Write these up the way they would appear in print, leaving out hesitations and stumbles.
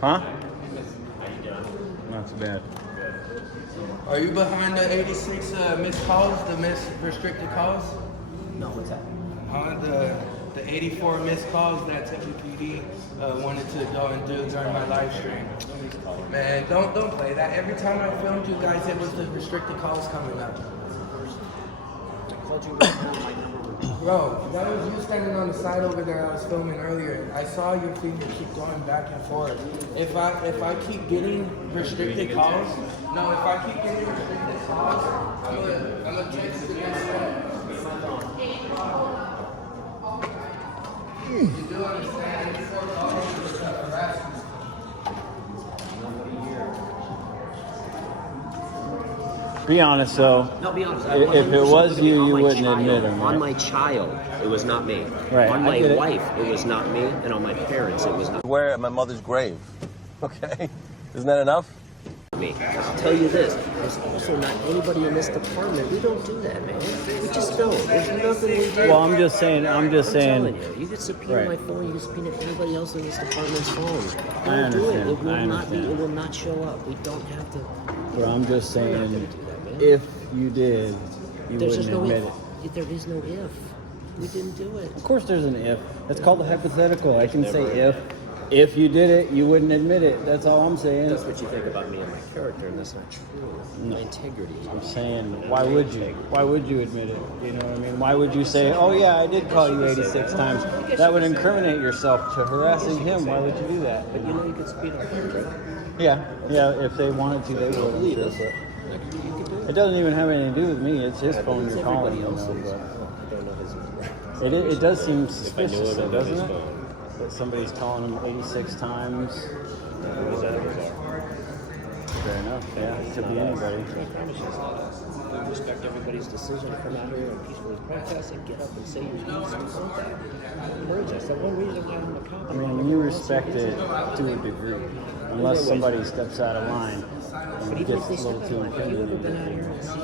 Huh? Not too bad. Are you behind the 86 missed calls, the missed restricted calls? No, what's that? The 84 missed calls that Tempe PD wanted to go and do during my live stream. Man, don't play that. Every time I filmed you guys, it was the restricted calls coming up. I called you right now, my number. Bro, that was you standing on the side over there I was filming earlier. I saw your finger keep going back and forth. If I keep getting restricted calls, if I keep getting restricted calls, I'm gonna text you again. You do understand? 84 calls is harassment. Be honest, though. No, be honest. If it was you, you wouldn't admit it. On my child, it was not me. Right, On I my get wife, it was not me. And on my parents, it was not Where at my mother's grave. Okay? Isn't that enough? me. I'll tell you this. There's also not anybody in this department. We don't do that, man. We just don't. There's nothing we do. Well, I'm just saying. I'm telling you. You could subpoena my phone. You could subpoena anybody else in this department's phone. We don't do it. It will not be. It will not show up. We don't have to. Well, I'm just We're not saying, gonna do that, man. if you did, you There's wouldn't just no admit if. it. There is no if. We didn't do it. Of course there's an if. It's called a hypothetical. I can say if. If you did it, you wouldn't admit it. That's all I'm saying. That's what you think about me and my character, and that's not true. My integrity. I'm saying, why would you? Why would you admit it? You know what I mean? Why would you say, oh yeah, I did call you 86 times? That would incriminate yourself to harassing him. Why would you do that? But you know you could subpoena our phone, right? Yeah. If they wanted to, they would. Believe us. You could do It doesn't even have anything to do with me. It's his phone you're calling. Everybody You know, else's. but I don't know his. it does seem suspicious, though, doesn't it? Phone. That somebody's calling him 86 times. Fair enough. Yeah, it could be anybody. I promise you, it's not us. We respect everybody's decision to come out here and peacefully protest and get up and say your piece. We want that. Encourage us. That's one reason why I'm a cop. I mean, you respect it to a degree, unless somebody steps out of line But and even gets if they a little step too in line, have you ever offended. been out here and seen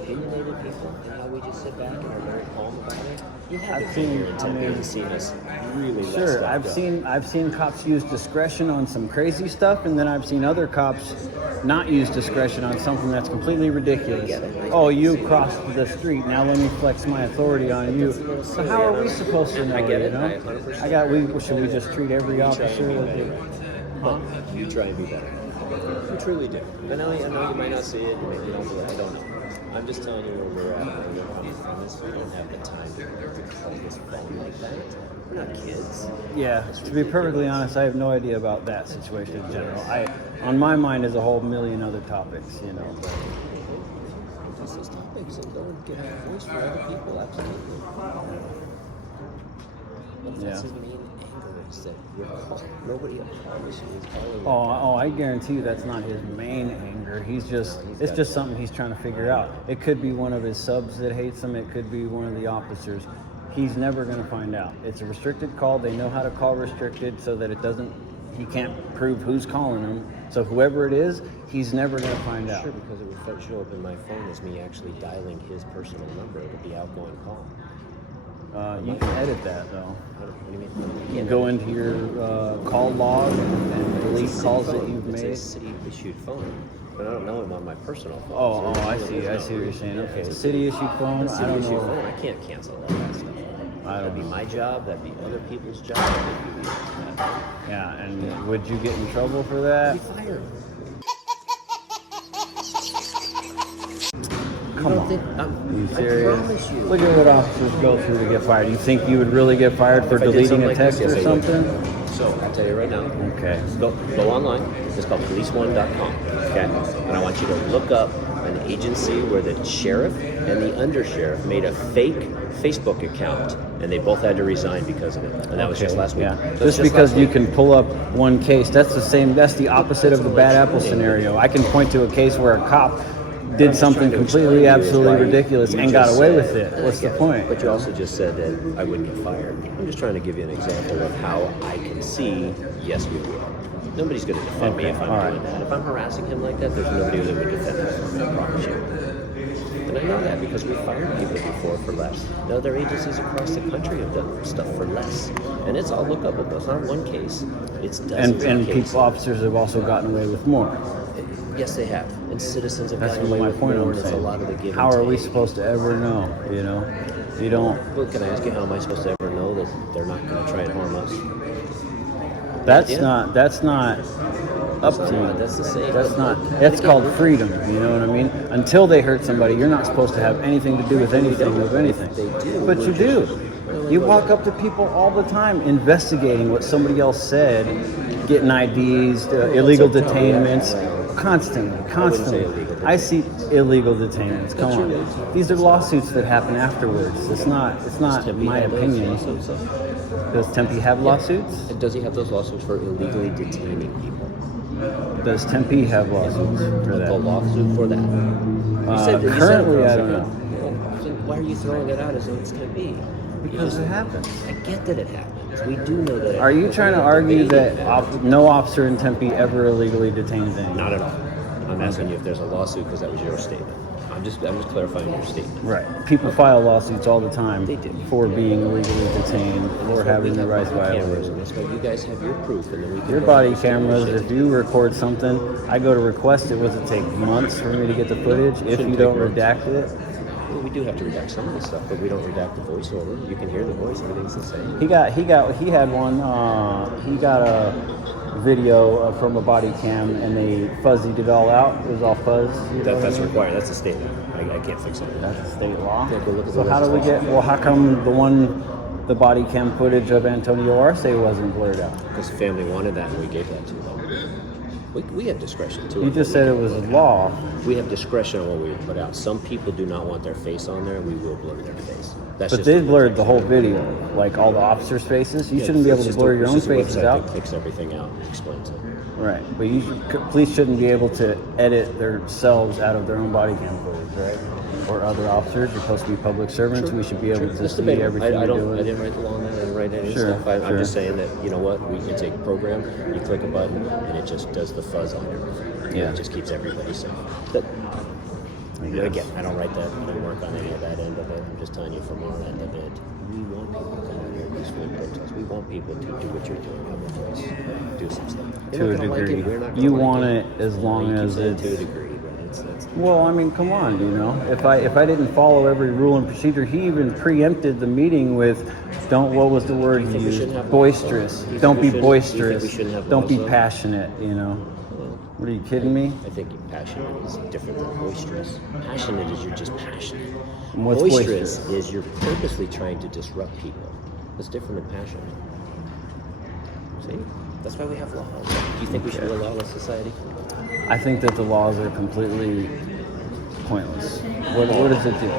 opinionated people and how we just sit back and are very calm about it? You have I've been seen- here in Tempe and seen us really let Sure, stuff go. I've seen cops use discretion on some crazy stuff, and then I've seen other cops not use discretion on something that's completely ridiculous. Oh, you crossed the street. Now let me flex my authority on you. So how are we supposed to know? I get it. You I know? 100%. Should we just treat every officer like it? But you try and be better. You truly do. I know you might not see it, maybe you don't believe it. I don't know. I'm just telling you where we're at, where we're coming from. We don't have the time to call this phone like that. We're not kids. Yeah, to be perfectly honest, I have no idea about that situation in general. On my mind is a whole million other topics, you know. Just those topics and go and get a voice for other people, absolutely. But that's his main anger is that you're calling. Nobody else is calling. Oh, I guarantee you that's not his main anger. It's just something he's trying to figure out. It could be one of his subs that hates him. It could be one of the officers. He's never going to find out. It's a restricted call. They know how to call restricted so that he can't prove who's calling him. So whoever it is, he's never going to find out. Sure, because it would show up in my phone as me actually dialing his personal number. It would be outgoing call. You can edit that, though. What do you mean? You can go into your call log and delete calls that you've It's a made. city-issued phone, but I don't know him on my personal phone. Oh, so I see what you're saying. Okay, city-issued phone, I don't City-issued phone. know. I can't cancel all that stuff. That'd be my job. That'd be other people's job. Yeah, and would you get in trouble for that? Be fired. Come on. Are You I serious? promise you. Look at what officers go through to get fired. You think you would really get fired for If I did deleting something a like this, text yes, or I would. something? So I'll tell you right now. Okay. Go online. It's called policeone.com. Okay, and I want you to look up an agency where the sheriff and the undersheriff made a fake Facebook account, and they both had to resign because of it. And that was just last week. Yeah. So Just it's because last you week. can pull up one case, that's the opposite of the bad apple scenario. I can point to a case where a cop did something completely, absolutely ridiculous and got away with it. What's the point? But you also just said that I wouldn't get fired. I'm just trying to give you an example of how I can see, yes, we would. Nobody's going to defend me if I'm doing that. If I'm harassing him like that, there's nobody that would defend me. I promise you. And I know that because we fired people before for less. The other agencies across the country have done stuff for less. And it's all lookable. It's not one case. It's dozens And of cases. people, officers have also gotten away with more. Yes, they have. And citizens have That's gotten away my with point. more, I'm and it's a saying. lot of the give How and are we take. supposed to ever know? You know, you don't. Well, can I ask you, how am I supposed to ever know that they're not going to try and harm us? That's Yeah. not. That's not up to you. That's the same. That's not. That's called freedom. You know what I mean? Until they hurt somebody, you're not supposed to have anything to do with anything of anything. They do. But you do. You walk up to people all the time, investigating what somebody else said, getting IDs, illegal detainments, constantly. I see illegal detainments. Come on, these are lawsuits that happen afterwards. It's not my opinion. Does Tempe have lawsuits? And does he have those lawsuits for illegally detaining people? Does Tempe have lawsuits for The that? lawsuit for that? Currently, I don't know. Why are you throwing it out as though it's Tempe? Because it happens. I get that it happens. We do know that it Are you happens. trying to argue that no officer in Tempe ever illegally detains anyone? Not at all. I'm asking you if there's a lawsuit because that was your statement. I'm just clarifying your statement. Right. People file lawsuits all the time They do. for being illegally detained or having their rights Cameras, violated. and that's why you guys have your proof, and then we can Your go body and cameras, shit. if you record something, I go to request it. Does it take months for me to get the footage if you Shouldn't don't take months. redact it? Well, we do have to redact some of the stuff, but we don't redact the voiceover. You can hear the voice; everything's the same. He got a video from a body cam and they fuzzied it all out. It was all fuzz. That's required. That's a statement. I can't fix it. That's a state law. Yeah, go look at So the how do we legislation. how come the body cam footage of Antonio Arce wasn't blurred out? Because the family wanted that, and we gave that to them. We have discretion too. You just said it was a law. We have discretion on what we put out. Some people do not want their face on there, and we will blur their face. That's But just they blurred the whole video, like all the officers' faces. You shouldn't be able to blur your own faces out. That clicks everything out and explains it. Right, but police shouldn't be able to edit themselves out of their own body cam footage, right? Or other officers. You're supposed to be public servants. We should be able to That's see debatable. everything I you're didn't doing. write the law on that. I didn't write any Sure, stuff. I'm sure. just saying that, you know what, it's a program, you click a button, and it just does the fuzz on everything. Yeah. It just keeps everybody safe. But guess. again, I don't write that. I don't work on any of that end of it. I'm just telling you from our end of it. We want people to come out here and peacefully protest. We want people to do what you're doing. Come with us. Do some stuff. We're To not a gonna like degree. it. We're not gonna You like want it as long You keep as saying it's... to a degree, but that's Well, I mean, come on, if I didn't follow every rule and procedure, he even preempted the meeting with, what was the word he think we used? shouldn't have Boisterous. laws, though? Don't be You think we boisterous. shouldn't have Don't laws, be though? passionate, What are you kidding me? I think passionate is different than boisterous. Passionate is you're just passionate. And what's boisterous is you're purposely trying to disrupt people. It's different than passionate. See? That's why we have laws. Do you think we should be a lawless society? I think that the laws are completely pointless. What does it do?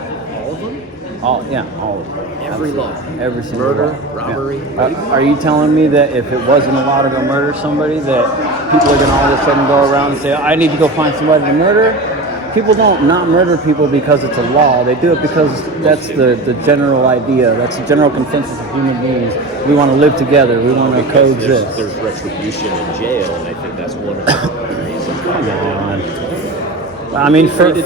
All of them? All of them. Every law. Every single Murder, law. robbery. Yeah. Are you telling me that if it wasn't a law to go murder somebody, that people are going to all of a sudden go around and say, I need to go find somebody to murder? People don't not murder people because it's a law. They do it because that's the general idea. That's the general consensus of human beings. We want to live together. We want to coexist. There's retribution in jail, and I think that's one of the reasons. Come on. I mean, for the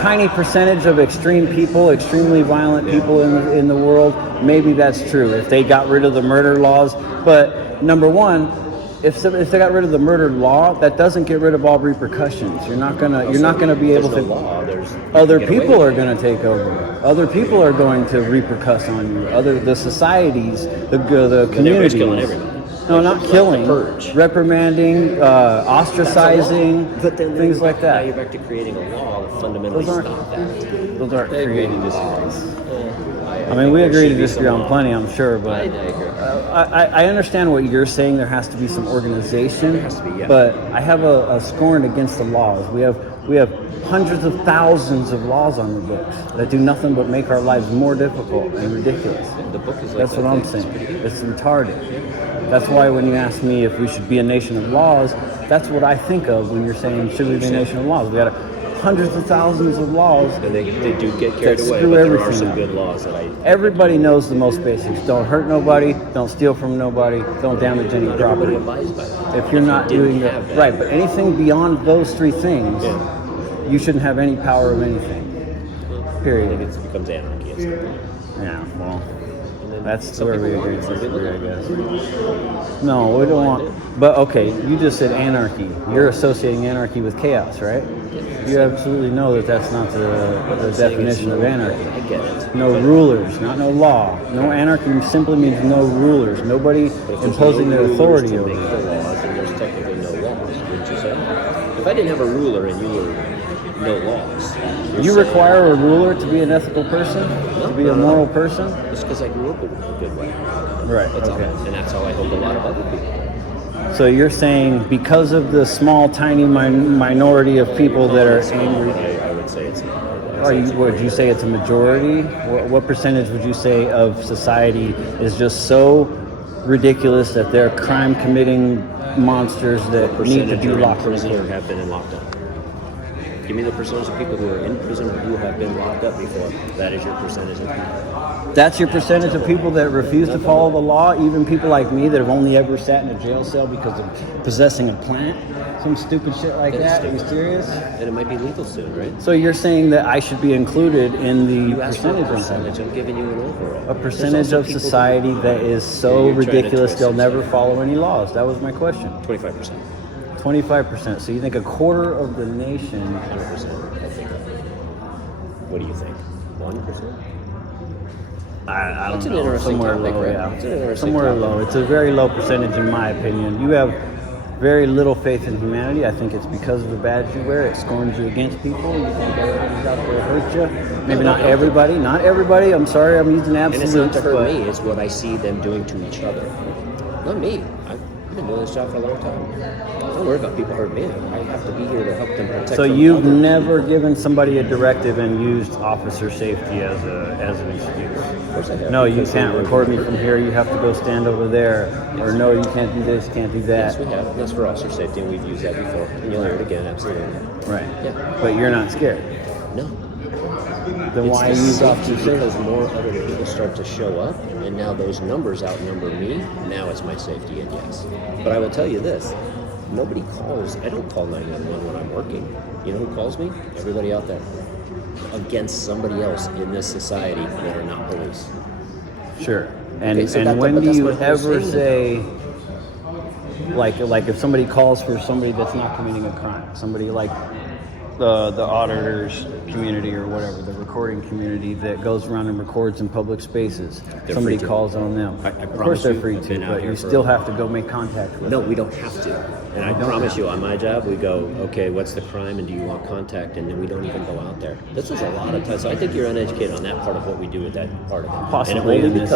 tiny percentage of extremely violent people in the world, maybe that's true. If they got rid of the murder laws, but number one, if they got rid of the murder law, that doesn't get rid of all repercussions. You're not gonna be able to. Other people are gonna take over. Other people are going to repercuss on you. The societies, the communities. Killing everybody. No, not killing. Purge. Reprimanding, ostracizing, But then things like Now that. you're back to creating a law that fundamentally Those aren't- stop that. Those aren't creating laws. I mean, think we there agree to should be disagree some on law. plenty, I'm sure, but I agree. I understand what you're saying. There has to be some organization, There has to be, yeah. but I have a scorn against the laws. We have hundreds of thousands of laws on the books that do nothing but make our lives more difficult and ridiculous. The book is like That's that what I'm thing. saying. It's retarded. That's why when you ask me if we should be a nation of laws, that's what I think of when you're saying should we be a nation of laws. We got hundreds of thousands of laws. And they do get carried That away, screw but there are everything some up. good laws that I... Everybody knows the most basics. Don't hurt nobody. Don't steal from nobody. Don't damage any Not everybody property. abides by that. If you're not didn't doing have that, that. right? But anything beyond those three things, you shouldn't have any power of anything. I Period. think it becomes anarchy at some point. Yeah, well, And then that's some where we people agree want to it, some people disagree, I don't. guess. No, we don't want. But okay, you just said anarchy. You're associating anarchy with chaos, right? You absolutely know that that's not the Saying it's definition of anarchy. I get it. No rulers, not no law. No anarchy simply means no rulers. Nobody But if there's imposing no their rulers authority to over make you. the laws, then there's technically no laws, wouldn't you say? If I didn't have a ruler and you were no laws, you're You saying- require a ruler to be an ethical person, to be a moral person. It's because I grew up a good way. Right. That's Okay. all. And that's how I hope a lot of other people do. So you're saying because of the small, tiny minority of people that are angry, I would say it's not. would you say it's a majority? What percentage would you say of society is just so ridiculous that they're crime-committing monsters that need to Percentage be are in locked in prison or prison? have been in lockdown. Give me the percentage of people who are in prison or who have been locked up before. That is your percentage of people. That's your percentage of people that refuse to follow the law, even people like me that have only ever sat in a jail cell because of possessing a plant? Some stupid shit like that? Are you serious? And it might be legal soon, right? So you're saying that I should be included in the You asked for a percentage? percentage. I'm giving you an overall. A percentage of society that is so You're trying to ridiculous twist they'll it. never follow any laws. That was my question. 25%. 25%. So you think a quarter of the nation? 100%. I think. What do you think? 1%? I don't It's an know. interesting Somewhere topic, low, right? yeah. It's an interesting Somewhere topic. low. It's a very low percentage in my opinion. You have very little faith in humanity. I think it's because of the badge you wear. It scorns you against people. You think everybody's out there to hurt you. Maybe not everybody. Not everybody. I'm sorry. I'm using And it's absolutes. not to hurt but me, it's what I see them doing to each other. Not me. I've been doing this job for a long time. Don't worry about people hurting me. I have to be here to help them protect So from you've others. never given somebody a directive and used officer safety as an excuse? Of course I have. No, you because can't they were- record me from here. You have to go stand over there. Or no, you can't do this, can't do Yes, that. we have. That's for officer safety, and we've used that before. And you'll hear it again, absolutely. Right. Yeah. But you're not scared. No. Then It's why the use safety officer safety? because more other people start to show up, and now those numbers outnumber me. Now it's my safety, and yes. But I will tell you this: nobody calls. I don't call 911 when I'm working. You know who calls me? Everybody out there against somebody else in this society that are not police. Sure. And Okay, so and that- when but do that's you what I'm ever saying. say like if somebody calls for somebody that's not committing a crime, somebody like the auditors community or whatever, the recording community that goes around and records in public spaces. They're Somebody free to. calls on them. I Of promise course they're you, free I've to, been out but here you for- still have to go make contact with No, them. we don't have to. And I promise you, on my job, we go, okay, what's the crime and do you want contact? And then we don't even go out there. This is a lot of time. So I think you're uneducated on that part of what we do with that part of it. Possibly and in this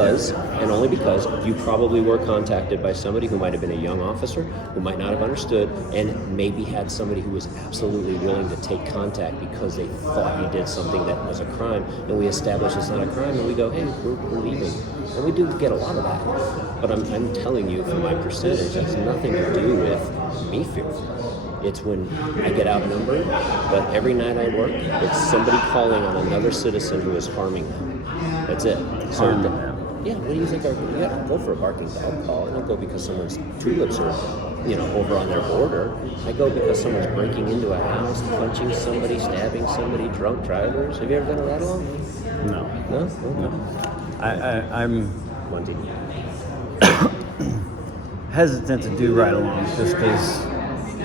only because you probably were contacted by somebody who might have been a young officer, who might not have understood, and maybe had somebody who was absolutely willing to take contact because they thought you did something that was a crime. And we establish it's not a crime, and we go, hey, we're leaving. And we do get a lot of that. But I'm telling you, for my percentage, it has nothing to do with me fearful. It's when I get outnumbered, but every night I work, it's somebody calling on another citizen who is harming them. That's it. Harming them. Yeah, what do you think? You got to go for a barking dog call. I don't go because someone's tulips are, over on their border. I go because someone's breaking into a house, punching somebody, stabbing somebody, drunk drivers. Have you ever done a ride along? No. No? I'm One did. hesitant to do ride-alongs just because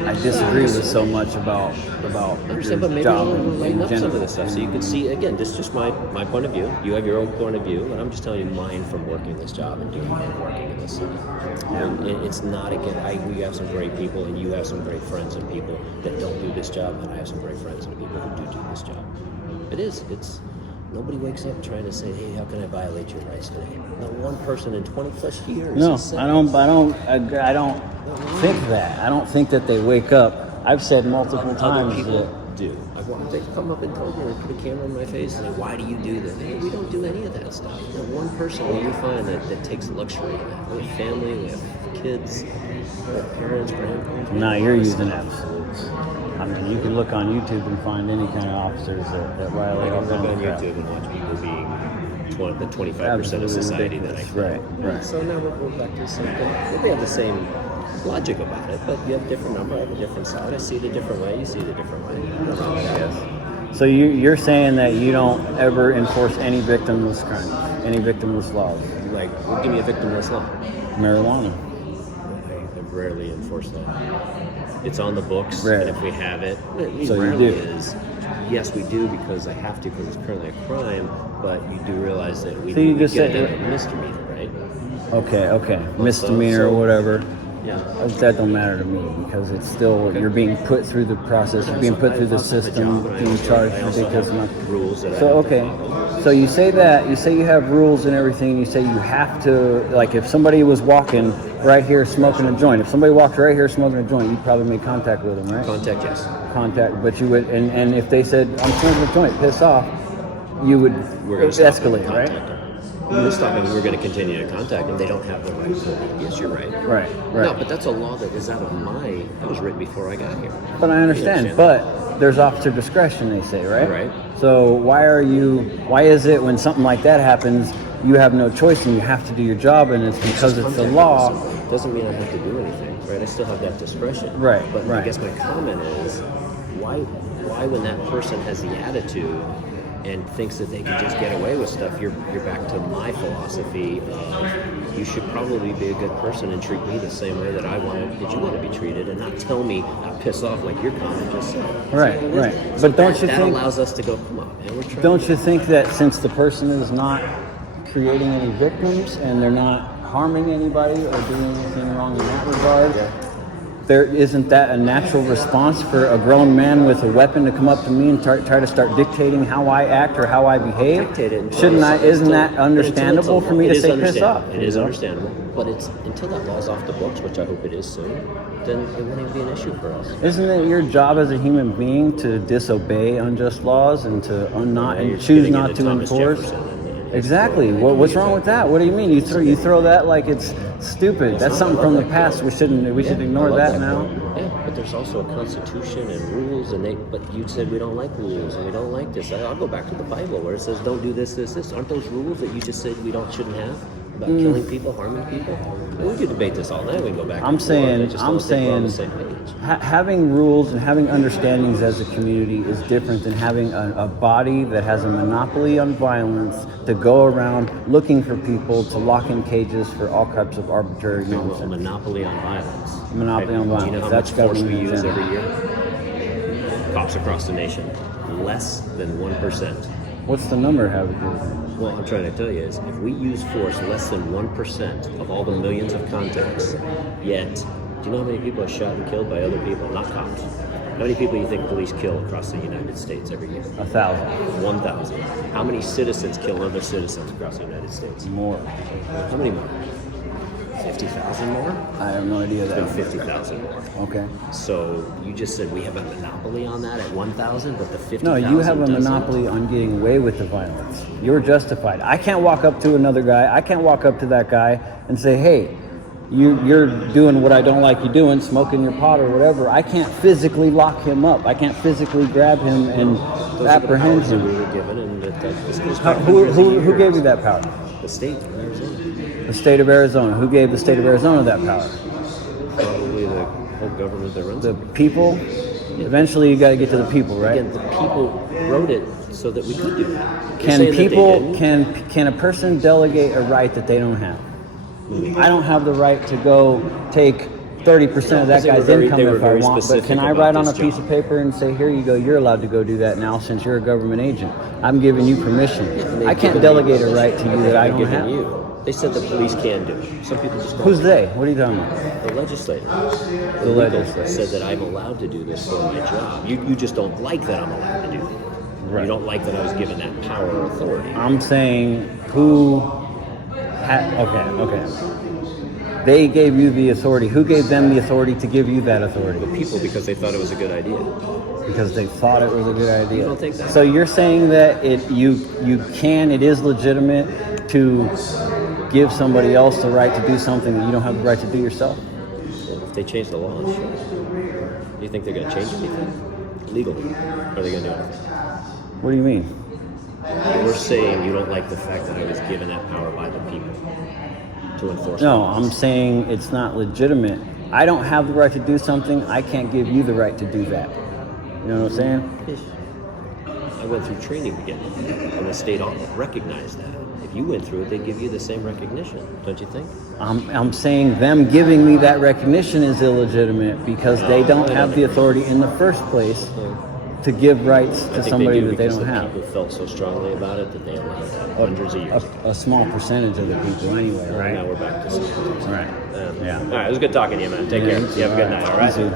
I disagree with so much about I understand, but your maybe job I'll in lighten up some general. of this stuff so you can see, again, this is just my point of view. You have your own point of view, and I'm just telling you mine from working this job and doing working in this city. And it's not, again, we have some great people, and you have some great friends and people that don't do this job, and I have some great friends and people who do this job. It's, nobody wakes up trying to say, hey, how can I violate your rights today? Not one person in 20 plus years. No, has said I don't this. think that. I don't think that they wake up. I've said multiple Other times people that do. They come up and told me and put a camera in my face and say, why do you do this? Hey, we don't do any of that stuff. Not one person will you find that takes luxury in that. We have family, we have kids, we have parents, grandparents. no, you're using absolutes. I mean, you can look on YouTube and find any kind of officers that violate all Look kinds on of crap. YouTube and watch people being the 25% of Absolutely society that I ridiculous. think. Right. So now we're back to the same thing. We have the same logic about it, but you have a different number, I have a different side. I see it a different way, you see it a different way. Yes. So you're saying that you don't ever enforce any victimless crimes, any victimless laws? Like, give me a victimless law. Marijuana. I rarely enforce that. It's on the books, Rare. and if we have it, So you rarely do. is. Yes, we do because I have to because it's currently a crime, but you do realize that we So you we just get said- it as a misdemeanor, right? Okay. Misdemeanor or whatever. Yeah. That don't matter to me because it's still you're being put through the process, you're being put through the system, being charged ridiculous amounts. Rules that I So have to okay, follow. so you say you have rules and everything. You say you have to, like, if somebody was walking right here smoking a joint, if somebody walked right here smoking a joint, you'd probably make contact with them, right? Contact, yes. Contact, but you would, and if they said I'm smoking a joint, piss off, you would We're going to stop them escalate, and right? contact them. We're stopping. We're going to continue to contact them. They don't have the right to. Yes, you're right. Right. No, but that's a law that is out of my. That was written before I got here. But I You understand. But there's officer discretion, they say, right? Right. So why is it when something like that happens, you have no choice and you have to do your job, and it's because it's the Contact law? them. Doesn't mean I have to do anything, right? I still have that discretion. Right, But right. I guess my comment is, why when that person has the attitude and thinks that they can just get away with stuff, you're back to my philosophy of you should probably be a good person and treat me the same way that you want to be treated, and not tell me not piss off like your comment just said. Right. So But don't you that think? allows us to go, come on, man, we're trying. Don't you think that since the person is not creating any victims and they're not harming anybody or doing anything wrong in that regard, there isn't that a natural response for a grown man with a weapon to come up to me and try to start dictating how I act or how I behave? Dictate it. Shouldn't I? Isn't that understandable for me to say piss off? It is understandable, but it's until that law's off the books, which I hope it is soon, then it won't even be an issue for us. Isn't it your job as a human being to disobey unjust laws and to not You're and choose getting not into to Thomas enforce? Jefferson and Exactly. What's wrong with that? What do you mean? You throw that like it's stupid. That's something from the past. We should ignore I love that now. Yeah, but there's also a constitution and rules, but you said we don't like rules and we don't like this. I'll go back to the Bible where it says don't do this. Aren't those rules that you just said shouldn't have about killing people, harming people? We could debate this all night. We can go back. I'm and forth. I saying, just don't think we're on the same page. having rules and having understandings as a community is different than having a body that has a monopoly on violence to go around looking for people to lock in cages for all types of arbitrary A nonsense. monopoly on violence. Monopoly on Do you know violence. how That's much force we government use agenda. every year? Cops across the nation, less than 1%. What's the number have to do with it? What I'm trying to tell you is, if we use force less than 1% of all the millions of contacts, yet, do you know how many people are shot and killed by other people, not cops? How many people do you think police kill across the United States every year? 1,000 1,000. How many citizens kill other citizens across the United States? more. How many more? 50,000 more? I have no idea It's been that. 50,000 more. Okay. So you just said we have a monopoly on that at 1,000, but the 50,000 No, you have a doesn't? monopoly on getting away with the violence. You're justified. I can't walk up to another guy. I can't walk up to that guy and say, "Hey, you're doing what I don't like you doing, smoking your pot or whatever." I can't physically lock him up. I can't physically grab him and Those apprehend are the powers that we him. were given, and this goes How, back who hundreds of who gave years. you that power? The state of Arizona. The state of Arizona. Who gave the state of Arizona that power? Probably the whole government that runs The it. people. Eventually, you got to get to the people, right? Again, the people wrote it so that we could do that. You're Can saying that they people didn't? can a person delegate a right that they don't have? I don't have the right to go take 30% of that Because they were guy's very- income they were if I very want, but specific can I about write on a this piece job. of paper and say, here you go, you're allowed to go do that now since you're a government agent. I'm giving you permission. They've I can't given delegate you a right to you that I They've don't given have. you. They said the police can do it. Some people just don't. Who's they? What are you talking about? The legislature. The legislature. said that I'm allowed to do this for my job. You just don't like that I'm allowed to do it. Right. You don't like that I was given that power or authority. I'm saying okay. They gave you the authority. Who gave them the authority to give you that authority? The people, because they thought it was a good idea. Because they thought it was a good idea. You don't think that? So you're saying that it is legitimate to give somebody else the right to do something that you don't have the right to do yourself? Well, if they change the laws, sure. Do you think they're going to change anything legally? Or are they going to do anything? What do you mean? You're saying you don't like the fact that I was given that power by the people to enforce No, laws. I'm saying it's not legitimate I don't have the right to do something. I can't give you the right to do that. You know what I'm saying? I went through training to get it, and the state recognized that. If you went through it, they'd give you the same recognition, don't you think? I'm saying them giving me that recognition is illegitimate because they don't have the authority in the first place to give rights to somebody that they don't have. People felt so strongly about it that they allowed it hundreds of years. A small percentage of the people anyway, right? Now we're back to something. Right. Yeah. All right, it was good talking to you, man. Take care. You have a good night, all right? You too.